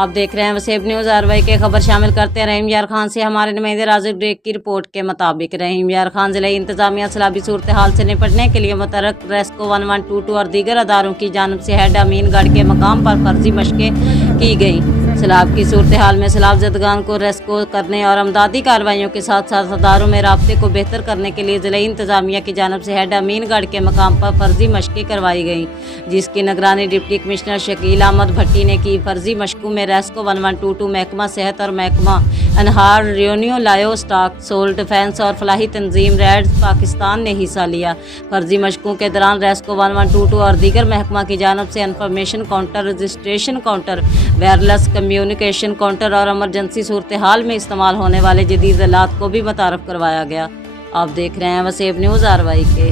आप देख रहे हैं वसेब न्यूज़ आरवाई के खबर शामिल करते हैं रहीम यार खान से। हमारे नुमाइंदे राजिक ब्रेक की रिपोर्ट के मुताबिक रहीम यार खान ज़िला इंतजामिया सैलाबी सूरत हाल से निपटने के लिए मुतरक रेस्को 1122 और दीगर अदारों की जानिब से हेड अमीनगढ़ के मकाम पर फर्जी मशकें की गई। सैलाब की सूरत हाल में सैलाब ज़दगान को रेस्को करने और अमदादी कार्रवाइयों के साथ साथ अदारों में राब्ते को बेहतर करने के लिए ज़िला इंतजामिया की जानिब से हेड अमीनगढ़ के मकाम पर फर्जी मशकें करवाई गई, जिसकी निगरानी डिप्टी कमिश्नर शकील अहमद भट्टी ने की। फर्जी मशकों में रेस्को 1122, महकमा सेहत और महकमा अनहार, रेवेन्यू, लायो स्टॉक, सोल डिफेंस और फलाही तंजीम रेड्स पाकिस्तान ने हिस्सा लिया। फर्जी मशकों के दौरान रेस्को 1122 और दीगर महकमा की जानिब से information counter, registration counter, wireless communication counter और एमरजेंसी सूरत हाल में इस्तेमाल होने वाले जदीद आलात को भी मुतारफ़ करवाया गया। आप देख रहे हैं वसेब न्यूज़ आरवाई के।